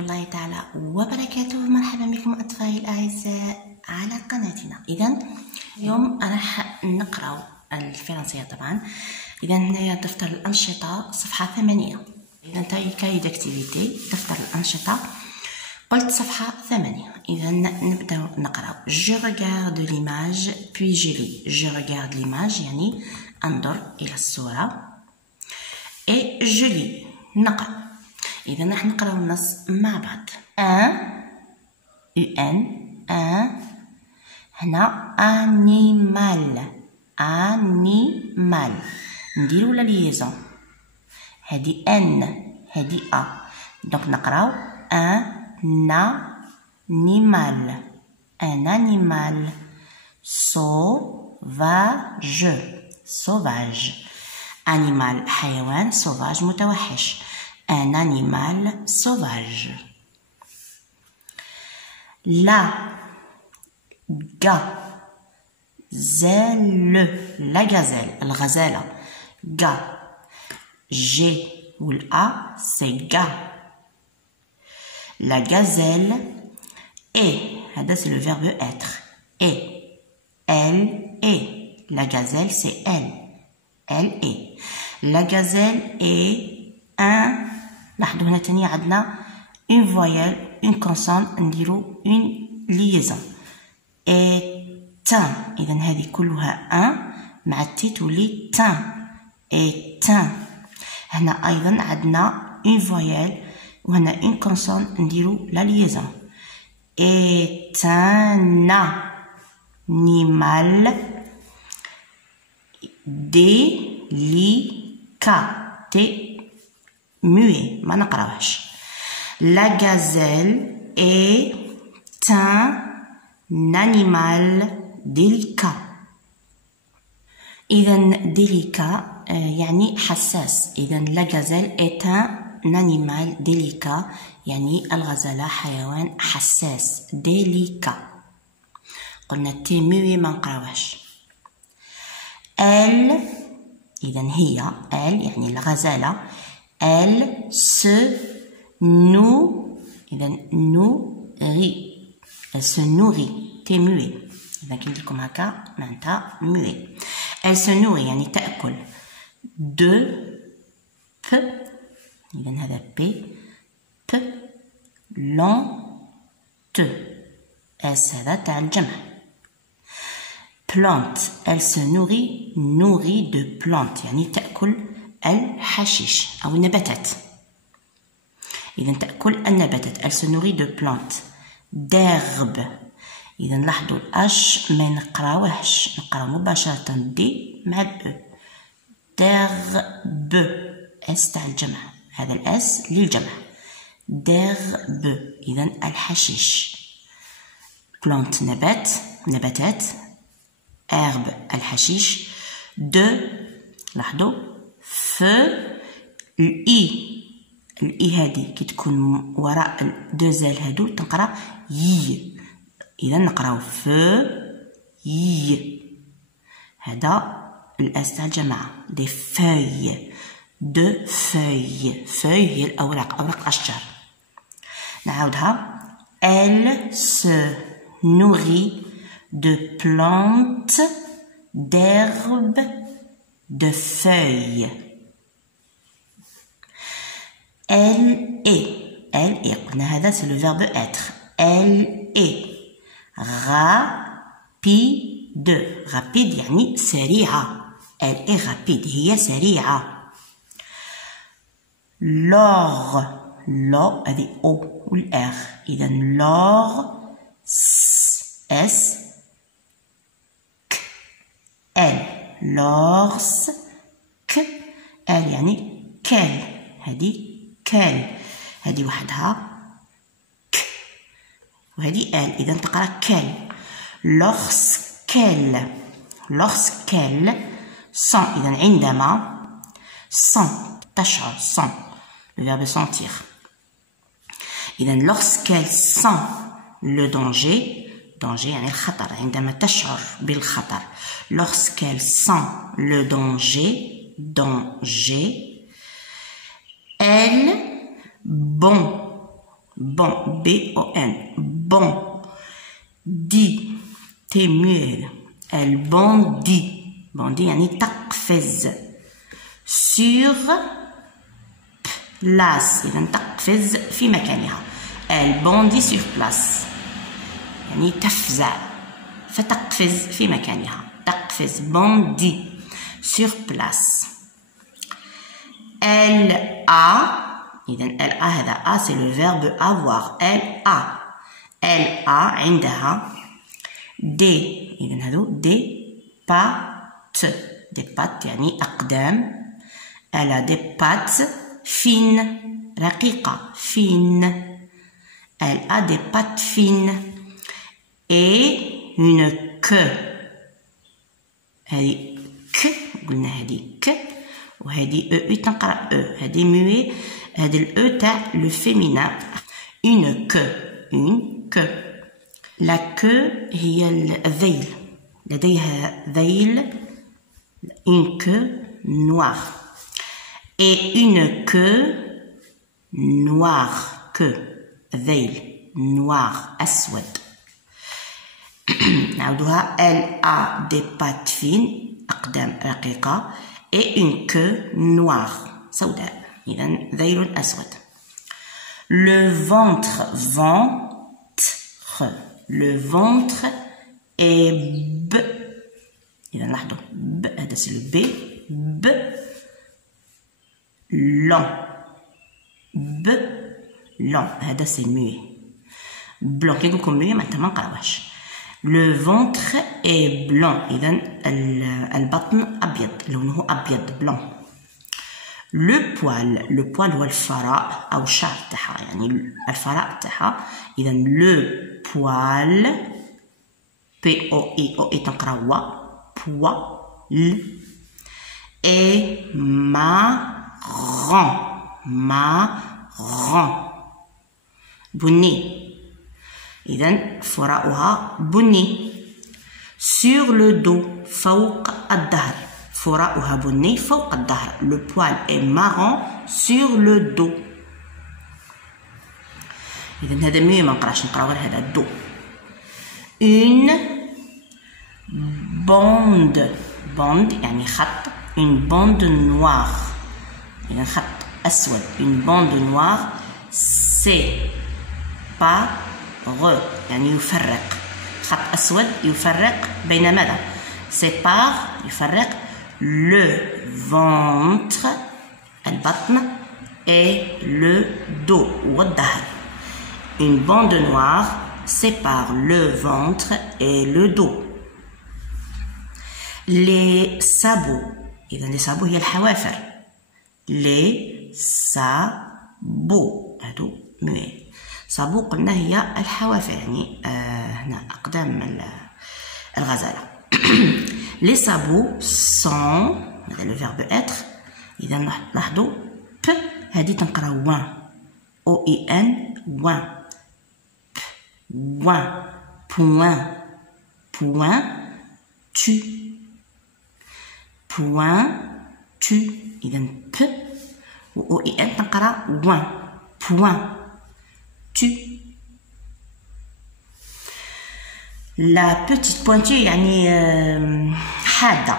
الله تعالى وبركاته. مرحبا بكم أطفالي الأعزاء على قناتنا. إذا اليوم راح نقراو الفرنسية طبعا. إذا هنايا دفتر الأنشطة صفحة 8. إذا كاي داكتيفيتي دفتر الأنشطة قلت صفحة 8. إذا نبداو نقراو. Je regarde l'image puis je lis. Je regarde l'image يعني أنظر إلى الصورة et je lis نقرأ. إذا راح نقراو النص مع بعض. un هنا animal نديرو لا ليزون. هادي ان هادي دونك نقراو un animal sauvage animal حيوان sauvage متوحش un animal sauvage. La gazelle الغزالة G ou A c'est gars. La gazelle est c'est le verbe être elle est. La gazelle c'est elle est. La gazelle est un لاحظوا هنا تاني عندنا une voyelle une consonne نديرو une liaison éteint. إذا هذه كلها un مع التي تولي éteint. هنا أيضا عندنا une voyelle وهنا une consonne نديرو la liaison est un animal délicat muet ما نقراوهش. La gazelle est un animal délicat. إذا délicat يعني حساس. إذا la gazelle est un animal délicat يعني الغزالة حيوان حساس délicat. قلنا تي muet ما نقراوهش. Elle إذا هي elle يعني الغزالة elle se nourrit. Elle se nourrit تي muet. إذا كي نديرلكم هكا معناتها muet. Elle se nourrit يعني تأكل de p. إذا هذا p plante s هذا تاع الجمع. plante elle se nourrit de plantes يعني تأكل الحشيش أو النباتات. إذا تأكل النباتات elle se nourrit de plantes. d'herbe إذا لاحظوا الأش ما نقراوهش نقراو مباشرة دي مع الأو. d'herbe اس تاع الجمع هذا الأس للجمع d'herbe إذا الحشيش. plante نباتات herbe الحشيش. de لاحظوا الإي هادي كي تكون وراء دو زال هادو تنقرا ي. إذا نقراو هذا الأس تاع الجماعة دي فeuilles دو feuilles هي الأوراق أوراق الأشجار. نعاودها elle se nourrit de plantes d'herbes de feuilles. Elle est قلنا هذا c'est le verbe être. Elle est rapide يعني سريعة. elle est rapide هي سريعة. l'or هذه o والr. إذا l'or s ك elle lorsque elle يعني quelle هذه وحدها ك وهذه ال. إذا تقرا كال. lorsqu'elle sent إذا عندما تشعر sent le verbe sentir. إذا lorsqu'elle sent le danger يعني الخطر عندما تشعر بالخطر. lorsqu'elle sent le danger elle bon, B-O-N, bon, dit, T muet, elle bondit, bondit يعني تقفز, sur place, إذا تقفز في مكانها, elle bondit sur place, يعني تفزع, فتقفز في مكانها, تقفز, bondit, sur place. Elle a, elle a هذا a c'est le verbe avoir, elle a عندها des, إذن هذو des pattes يعني أقدام, elle a des pattes fines, رقيقة, fines, elle a des pattes fines et une queue, هذه ك, قلنا هذه ك وهذه او تنقرا او, هذه موي, هذا الاو تاع لو فيمينا, une queue. La queue هي الذيل, لديها ذيل, une queue noire et une queue noire, ذيل noir أسود. نعودها, elle a des pattes fines, أقدام رقيقة, et une queue noire, سوداء, إذن ذيل أسود. Le ventre est b, إذا لاحظوا b, هذا c'est le b, long, هذا c'est muet, blanc, كي نقول لكم muet معناتها ما نقراوهاش. Le ventre est blanc, إذا البطن أبيض, لونه أبيض, blanc. Le poil هو الفراء أو الشعر تاعها, يعني الفراء تاعها, إذا le poil, P-O-I-O, تنقراو poil, est marron, بني, إذا فراؤها بني. Sur le dos, فوق الظهر, فراؤها بني فوق الظهر. Le poil est marron sur le dos. إذا هذا مي ما نقراش, نقراو غير هذا دو. Une bande يعني خط, une bande noire, إذا خط أسود, une bande noire, c'est pas يعني يفرق, خط أسود يفرق بين ماذا؟ sépare, يفرق le ventre, البطن, et le dos, والظهر. Une bande noire sépare le ventre et le dos. Les sabots, إذا les sabots هي الحوافر, les sabots, هادو muet. صابو قلنا هي الحوافر, يعني هنا أقدام الغزالة. Les sabots sont, هذا le verbe être, إذا لاحظوا ب هذه تنقرا وان, O-I-N, وان, وان, point, tu, إذا ب و O-I-N تنقرا وان, point, tu. La petite pointure يعني حادة,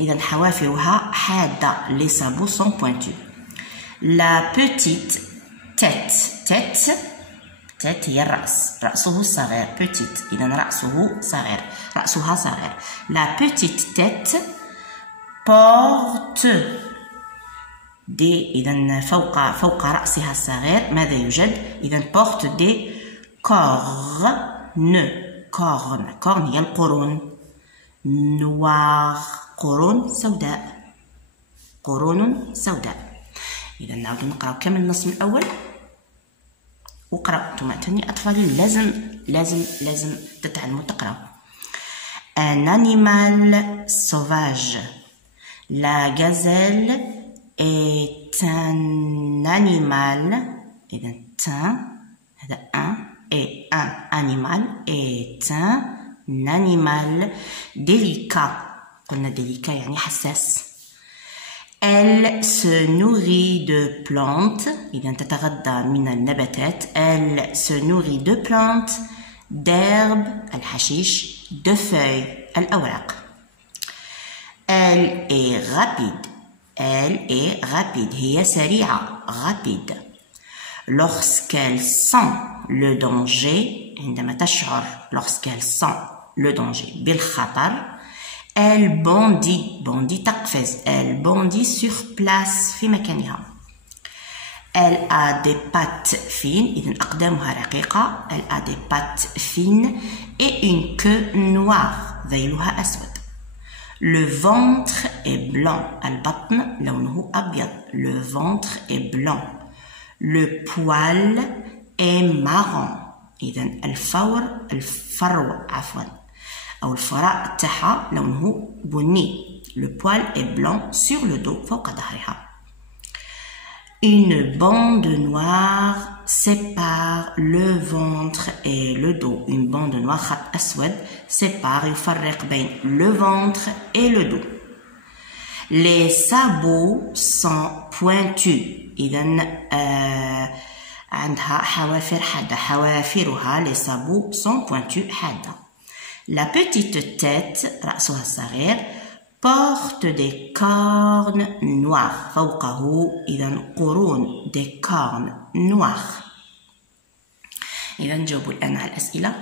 إذا حوافرها حادة. Les sabots sont pointus. La petite tête هي الرأس, رأسه الصغير, petite, إذا رأسه صغير, رأسها صغير. La petite tête porte des, إذا فوق رأسها الصغير ماذا يوجد؟ إذا porte des cornes هي القرون, noir, قرون سوداء. إذا نعود نقرأ كامل النص من الأول, وقرأوا انتم تاني أطفالي, لازم تتعلموا تقرأوا. Un animal sauvage, la gazelle est un animal, إذا هذا et un animal est un animal délicat, قلنا délicat يعني حساس. Elle se nourrit de plantes. إذا تتغذى من النباتات. Elle se nourrit de plantes, d'herbes الحشيش, de feuilles الأوراق. Elle est rapide. Elle est rapide. هي سريعة. rapide. Lorsqu'elle sent le danger, عندما تشعر lorsqu'elle sent le danger بالخطر, elle bondit. bondit تقفز. Elle bondit sur place في مكانها. Elle a des pattes fines. إذن أقدامها رقيقة. Elle a des pattes fines et une queue noire. ذيلها أسود. Le ventre est blanc. البطن لونه أبيض. Le ventre est blanc. Le poil est marron. إذا الفرو عفوا أو الفراء تاعها لونه بني. Le poil est blanc sur le dos فوق ظهرها. Une bande noire sépare le ventre et le dos. Une bande noire خط أسود sépare يفرق بين le ventre et le dos. Les sabots sont pointus. إذا عندها حوافر حادة. حوافرها les sabots sont pointus حادة. La petite tête رأسها الصغير porte des cornes noires. فوقه إذا قرون des cornes noires. إذا نجاوبوا الآن على الأسئلة.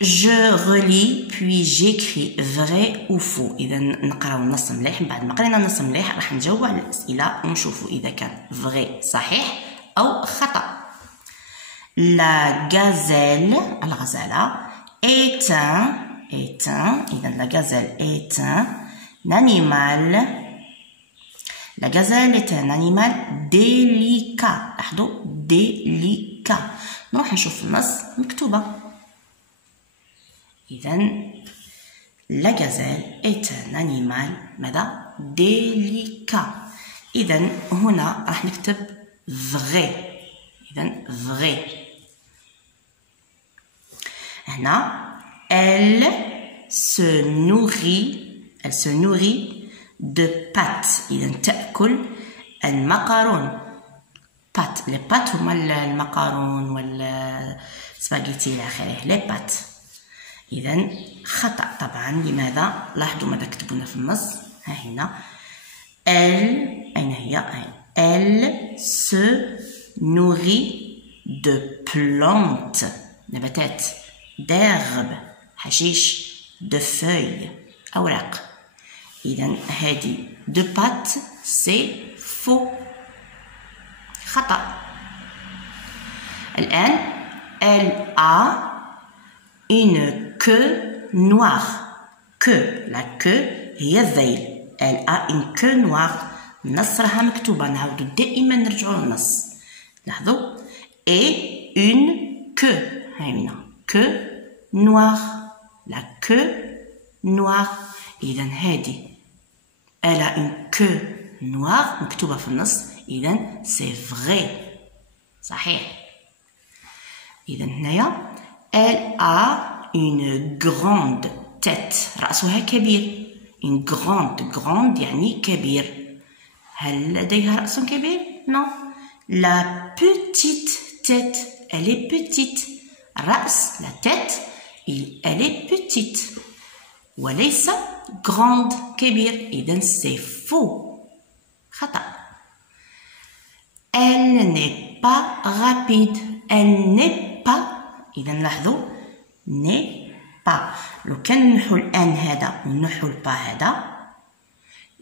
Je relis puis j'écris vrai ou faux. إذا نقراو النص مليح. من بعد ما قرينا النص مليح راح نجاوبوا على الأسئلة ونشوفوا إذا كان vrai صحيح أو خطأ. La gazelle الغزالة est un إذا la gazelle est un animal. La gazelle est un animal délicat. لاحظوا délicat. نروح نشوف النص مكتوبة. إذا la gazelle est un animal ماذا؟ délicat. إذا هنا راح نكتب vrai. إذا vrai. هنا elle se nourrit de pâtes. إذا تأكل المقارون. pâtes. les pâtes هما المقارون والسباغيتي إلى آخره. les pâtes. إذا خطأ طبعا. لماذا؟ لاحظوا ماذا كتبونا في النص. ها هنا elle أين هي؟ elle se nourrit de plantes نباتات d'herbes حشيش de feuilles أوراق. إذا هذه de pâtes c'est faux. خطأ. الآن elle a une queue noire. queue. la queue هي الذيل. elle a une queue noire. النص راها مكتوبة. نعاودو دائما نرجعو للنص. لاحظوا et une queue. هاي هنا queue noire. la queue noire. إذا هذه elle a une queue noire مكتوبة في النص. إذا c'est vrai صحيح. إذا هنايا elle a une grande tête. رأسها كبير. une grande يعني كبير. هل لديها رأس كبير؟ non. la petite tête elle est petite. رأس la tête elle est petite وليس grande كبير. إذا c'est faux. خطأ. elle n'est pas rapide. elle n'est pas. إذا لاحظوا n'est pas. لو كان نحو الآن هذا ونحو البا هذا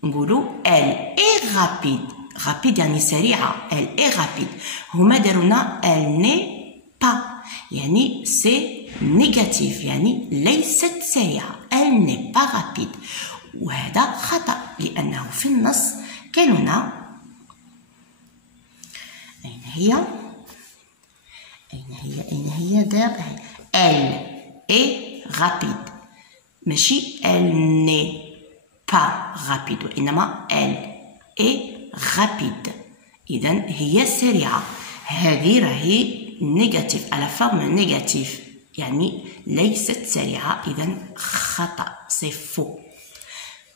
نقولوا elle est rapide. rapide يعني سريعة. elle est rapide. هما دارونا elle n'est pas يعني c'est négatif يعني ليست سريعة. elle n'est pas rapide. وهذا خطأ لأنه في النص كان هنا أين هي دار elle est rapide. ماشي elle n'est pas rapide وإنما elle est rapide. إذا هي سريعة. هذه راهي négatif على forme négatif يعني ليست سريعة. إذا خطأ c'est faux.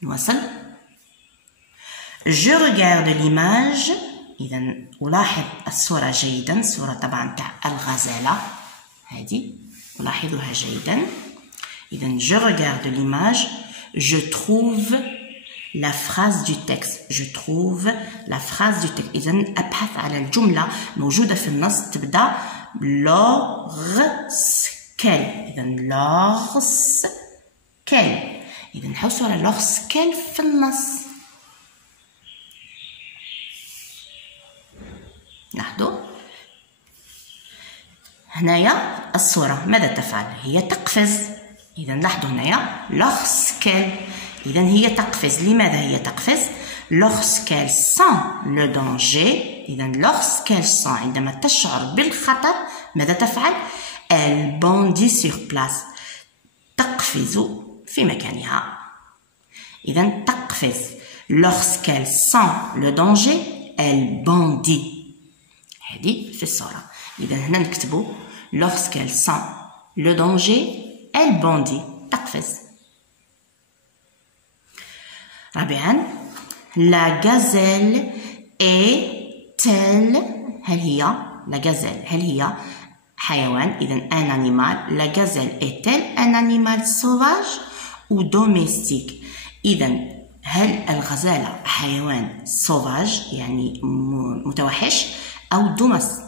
نواصل. je regarde l'image. إذا ألاحظ الصورة جيدا. الصورة طبعا تاع الغزالة هذه ألاحظها جيدا. إذا je regarde l'image. Je trouve la phrase du texte. Je trouve la phrase du texte. إذا أبحث على الجملة موجودة في النص تبدأ lorsqu'elle. إذا lorsqu'elle. إذا نحوسوا على lorsqu'elle في النص. لاحظوا هنايا الصورة ماذا تفعل؟ هي تقفز. إذا لاحظوا هنايا lorsqu'elle. إذا هي تقفز. لماذا هي تقفز؟ lorsqu'elle sent le danger. إذا lorsqu'elle sent عندما تشعر بالخطر ماذا تفعل؟ elle bondit sur place. تقفز في مكانها. إذا تقفز. lorsqu'elle sent le danger elle bondit. هذه في الصورة. إذا هنا نكتبوا lorsqu'elle sent le danger elle bondit. تقفز. رابعا la gazelle est-elle. هل هي la gazelle هل هي حيوان؟ إذا un animal. la gazelle est-elle un animal sauvage ou domestique. إذا هل الغزالة حيوان sauvage يعني متوحش أو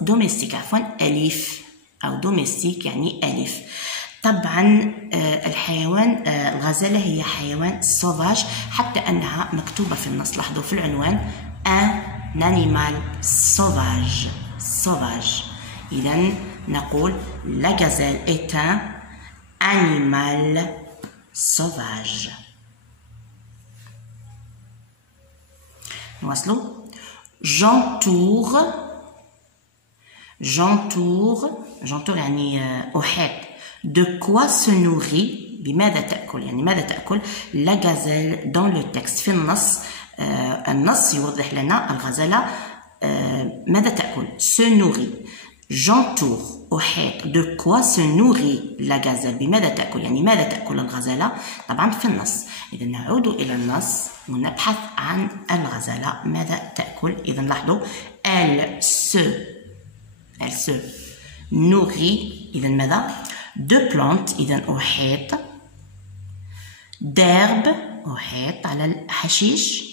دوميستيك عفوا أليف أو دوميستيك يعني أليف. طبعا الحيوان الغزالة هي حيوان سوفاج حتى أنها مكتوبة في النص. لاحظوا في العنوان un animal sauvage. sauvage. إذا نقول la gazelle est un animal sauvage. نواصلوا. j'entoure يعني أحيط. de quoi se nourrit. بماذا تأكل يعني ماذا تأكل la gazelle dans le texte. في النص النص يوضح لنا الغزالة ماذا تأكل. se nourrit. j'entoure أحيط. de quoi se nourrit la gazelle. بماذا تأكل يعني ماذا تأكل الغزالة طبعا في النص. إذا نعود إلى النص ونبحث عن الغزالة ماذا تأكل. إذا لاحظوا elle se nourrit. إذا ماذا de plantes. إذا أحيط. d'herbe أحيط على الحشيش.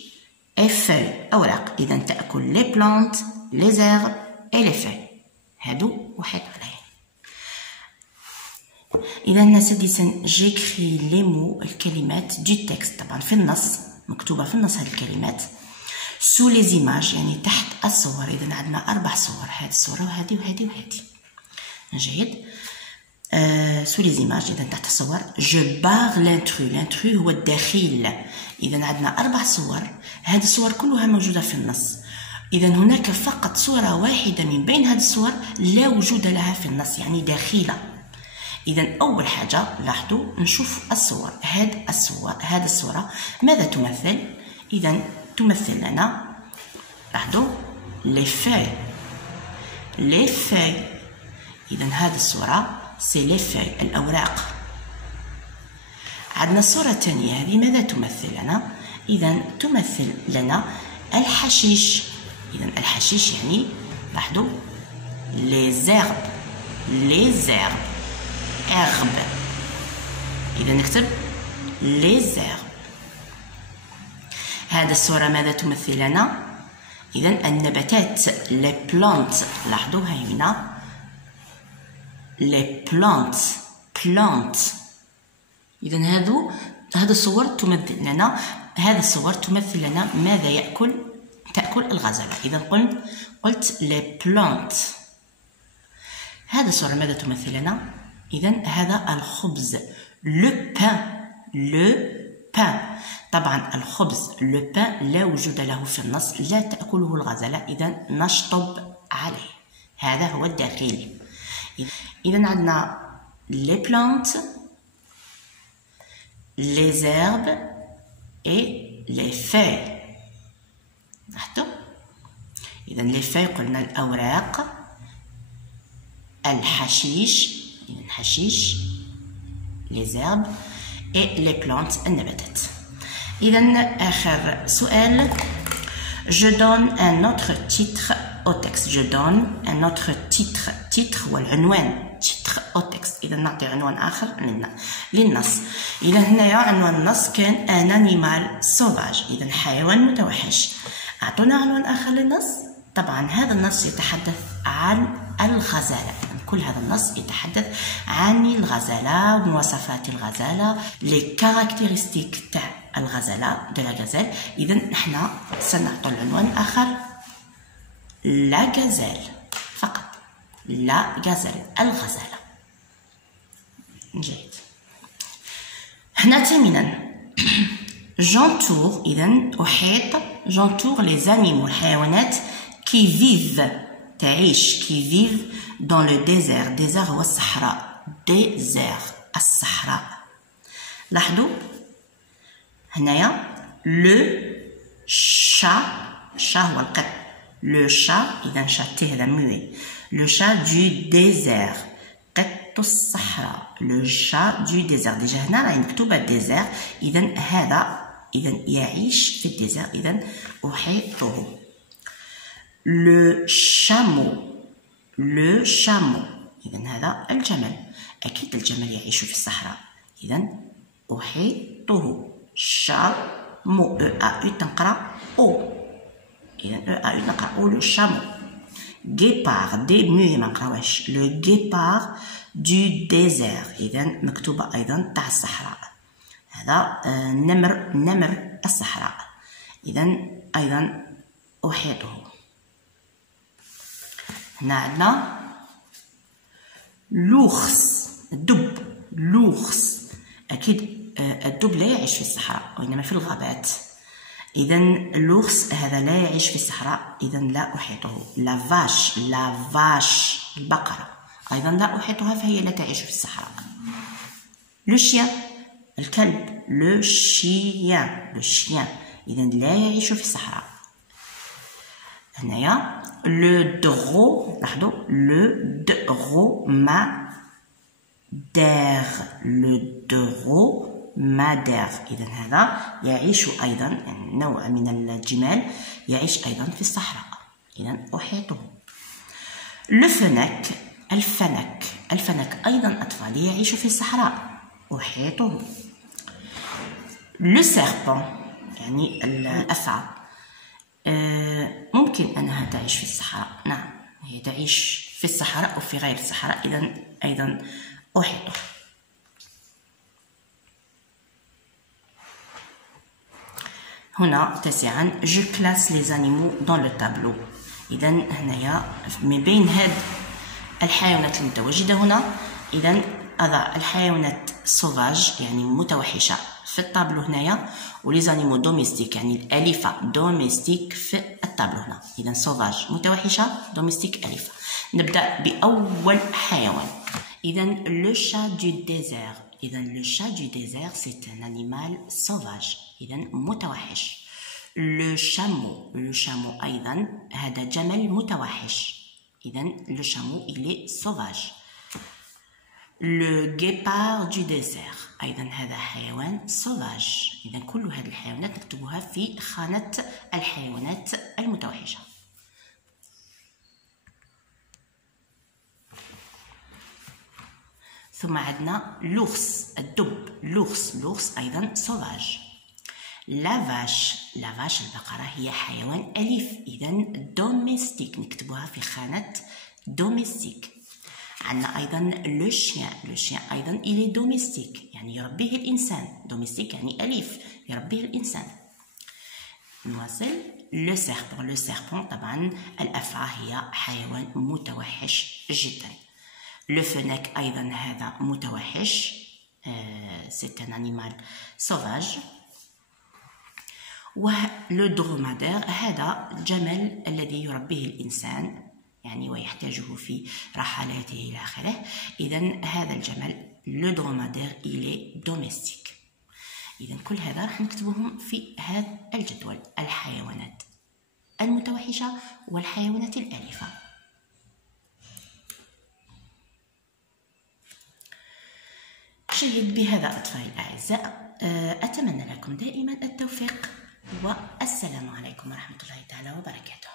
et feuilles أوراق. إذا تأكل les plantes les herbes et les feuilles. هادو أحيط عليه. إذا سادسا جيكري لي مو الكلمات دو تكست. طبعا في النص مكتوبة في النص هذه الكلمات سو لي زيماج يعني تحت الصور. إذا عندنا 4 صور. هذه الصورة وهذه وهذه وهذه. جيد. سو لي زيماج إذا تحت الصور. جو باغ لانترو. لانترو هو الدخيل. إذا عندنا 4 صور. هذه الصور كلها موجودة في النص. إذا هناك فقط صورة واحدة من بين هذه الصور لا وجود لها في النص يعني دخيلة. إذا أول حاجة لاحظوا نشوف الصور. هذه الصورة ماذا تمثل؟ إذا تمثل لنا لاحظوا لي فوي. إذا هذه الصورة سي لي فوي الأوراق. عندنا الصورة الثانية هذه ماذا تمثل لنا؟ إذا تمثل لنا الحشيش. إذا الحشيش يعني لاحظوا لي زيرب. herbe. إذا نكتب لي زيرب. هذه الصورة ماذا تمثل لنا؟ إذا النباتات لي بلانت. لاحظوا هاي هنا لي بلانت. إذا هذه الصور تمثل لنا ماذا تأكل الغزالة. إذا قلت لي بلانت. هذه الصورة ماذا تمثل لنا؟ إذا هذا الخبز لو بان. طبعا الخبز لو بان لا وجود له في النص لا تأكله الغزالة. إذا نشطب عليه. هذا هو الدخيل. إذا عندنا لي بلانت لي زيرب اي لي فوي. لاحظوا. إذا لي فوي قلنا الأوراق. الحشيش إذا الحشيش لي زيرب اي لي بلانت النباتات. إذا آخر سؤال. Je donne un autre titre au texte. Je donne un autre titre. titre هو العنوان. titre au texte. إذا نعطي عنوان آخر للنص. إذا هنايا عنوان النص كان un animal sauvage. إذا حيوان متوحش. أعطونا عنوان آخر للنص. طبعا هذا النص يتحدث عن الغزالة. كل هذا النص يتحدث عن الغزالة ومواصفات الغزالة لي كاركتيرستيك تاع الغزالة دو لا غازيل. إذا نحنا سنعطي العنوان الآخر لا غازيل فقط. لا غازيل الغزالة. جيد. هنا ثامنا جونتور. إذا أحيط جونتور لي زانيمو الحيوانات كي فيف تعيش كي فيف dans le désert. désert هو الصحراء. désert الصحراء. لاحظوا هنايا لو شا. شا هو القط. لو شا. إذا شا تي هذا موي. لو شا دو ديزير قط الصحراء. لو شا دو ديزير. ديجا هنا راهي مكتوبة ديزير. إذا هذا إذا يعيش في الديزير. إذا أحيطه. لو شامو. لو شامو. إذا هذا الجمل. أكيد الجمل يعيش في الصحراء. إذا أحيطه. شامو. أو تنقرأ أو. إذا أو نقرأ أو. لو شامو. جيبار. دي مي ما نقراوهاش. لو جيبار دو ديزير. إذا مكتوبة أيضا تاع الصحراء. هذا نمر الصحراء. إذا أيضا أحيطه. هنا عندنا لوخس. الدب. لوخس. أكيد الدب لا يعيش في الصحراء وإنما في الغابات. إذا اللوخس هذا لا يعيش في الصحراء. إذا لا أحيطه. لا فاش. لا فاش البقرة أيضا لا أحيطها فهي لا تعيش في الصحراء. لو شيان الكلب. لو شيان. لو شيان إذا لا يعيش في الصحراء. هنايا لو درو. لاحظوا لو درو ما دير. لو درو ما دير. إذا هذا يعيش أيضا يعني نوع من الجمال يعيش أيضا في الصحراء. إذا أحيطه. لو فنك. الفنك. الفنك أيضا أطفال يعيش في الصحراء. أحيطه. لو سيربون يعني الأفعى. ممكن أنها تعيش في الصحراء. نعم هي تعيش في الصحراء وفي غير الصحراء. إذا أيضا أحيطه. هنا تاسعا جو كلاس لي زانيمو دون لو تابلو. إذا هنايا من بين هاد الحيوانات المتواجدة هنا إذا أضع الحيوانات سوفاج يعني متوحشة في الطابلو هنايا ولي زانيمو دوميستيك يعني الأليفة دوميستيك في الطابلو هنا. إذا سوفاج متوحشة دوميستيك أليفة. نبدأ بأول حيوان. إذا لو شا دو ديزير. إذا لو شا دو ديزير سي ان أنيمال سوفاج. إذا متوحش. لو شامو. لو شامو أيضا هذا جمل متوحش. إذا لو شامو إلي سوفاج. لو جيبار دو ديزير أيضا هذا حيوان سوفاج. إذا كل هذه الحيوانات نكتبها في خانة الحيوانات المتوحشة. ثم عندنا لوغس الدب. لوغس أيضا سوفاج. لا فاش. لا فاش البقرة هي حيوان أليف. إذا دوميستيك نكتبها في خانة دوميستيك. عندنا أيضا لو شيان. لو شيان أيضا إلي دوميستيك يعني يربيه الإنسان. دوميستيك يعني أليف يربيه الإنسان. نواصل. لو سيربون. لو سيربون طبعا الأفعى هي حيوان متوحش جدا. لو فنك أيضا هذا متوحش. سي ان أنيمال سوفاج. ولو درومادير هذا جمل الذي يربيه الإنسان يعني ويحتاجه في رحلاته إلى آخره. إذا هذا الجمل لو درومادير إلي دوميستيك. إذا كل هذا راح نكتبهم في هذا الجدول. الحيوانات المتوحشة والحيوانات الأليفة. جيد. بهذا أطفالي الأعزاء أتمنى لكم دائما التوفيق والسلام عليكم ورحمة الله تعالى وبركاته.